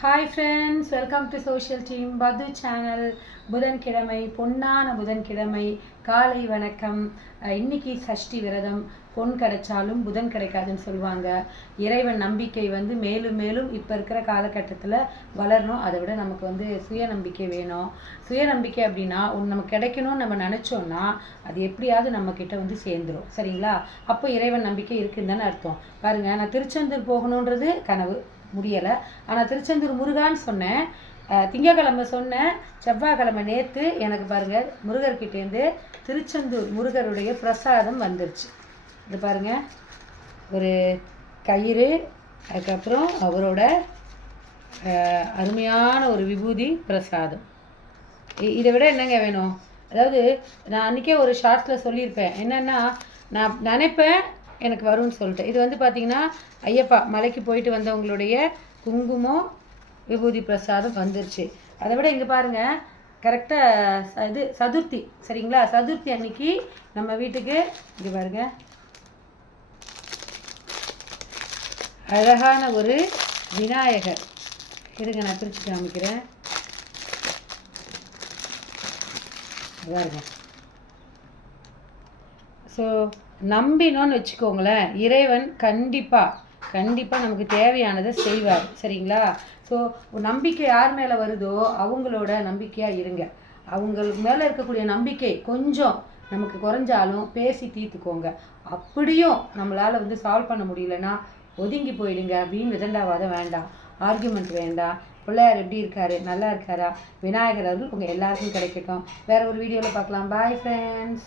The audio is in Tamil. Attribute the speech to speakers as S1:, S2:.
S1: Hi friends welcome to social team பது சேனல் புதன்கிழமை பொன்னான புதன்கிழமை. காலை வணக்கம். இன்னைக்கு சஷ்டி விரதம். பொன் கிடைச்சாலும் புதன் கிடைக்காதுன்னு சொல்லுவாங்க. இறைவன் நம்பிக்கை வந்து மேலும் மேலும் இப்போ இருக்கிற காலகட்டத்தில் வளரணும். அதை விட நமக்கு வந்து சுய நம்பிக்கை வேணும். சுய நம்பிக்கை அப்படின்னா ஒன்று நமக்கு கிடைக்கணும்னு நம்ம நினச்சோன்னா அது எப்படியாவது நம்மக்கிட்ட வந்து சேர்ந்துரும். சரிங்களா? அப்போ இறைவன் நம்பிக்கை இருக்குன்னு தானே அர்த்தம். பாருங்கள் நான் திருச்செந்தூர் போகணுன்றது கனவு. முடியலை. ஆனால் திருச்செந்தூர் முருகான்னு சொன்னேன். திங்கக்கிழமை சொன்னேன். செவ்வாய்க்கிழமை நேற்று எனக்கு பாருங்கள் முருகர்கிட்டேருந்து திருச்செந்தூர் முருகருடைய பிரசாதம் வந்துருச்சு. இது பாருங்கள் ஒரு கயிறு அதுக்கப்புறம் அவரோட அருமையான ஒரு விபூதி பிரசாதம். இ- இதை விட என்னங்க வேணும்? அதாவது நான் அன்றைக்கே ஒரு ஷார்ட்ஸில் சொல்லியிருப்பேன். என்னென்னா நான் நினைப்பேன் எனக்கு வரும்னு சொல்லிட்டு. இது வந்து பார்த்தீங்கன்னா ஐயப்பா மலைக்கு போயிட்டு வந்தவங்களுடைய குங்குமம் விபூதி பிரசாதம் வந்துருச்சு. அதை விட இங்கே பாருங்கள் கரெக்டாக இது சதுர்த்தி சரிங்களா? சதுர்த்தி அன்னைக்கு நம்ம வீட்டுக்கு இங்கே பாருங்க. அழகான ஒரு விநாயகர். இருங்க நான் பிரித்து காமிக்கிறேன். பாருங்கள் ஸோ நம்பினோன்னு வச்சுக்கோங்களேன் இறைவன் கண்டிப்பாக கண்டிப்பாக நமக்கு தேவையானதை செய்வார். சரிங்களா? ஸோ நம்பிக்கை யார் மேலே வருதோ அவங்களோட நம்பிக்கையாக இருங்க. அவங்களுக்கு மேலே இருக்கக்கூடிய நம்பிக்கை கொஞ்சம் நமக்கு குறைஞ்சாலும் பேசி தீர்த்துக்கோங்க. அப்படியும் நம்மளால் வந்து சால்வ் பண்ண முடியலன்னா ஒதுங்கி போயிடுங்க. வீண் விதண்டாவாதம் வேண்டாம். ஆர்கியூமெண்ட் வேண்டாம். பிள்ளையார் எப்படி இருக்காரு? நல்லா இருக்காரா? விநாயகர் அருள் உங்கள் எல்லாருக்கும் கிடைக்கட்டும். வேறு ஒரு வீடியோவில் பார்க்கலாம். Bye friends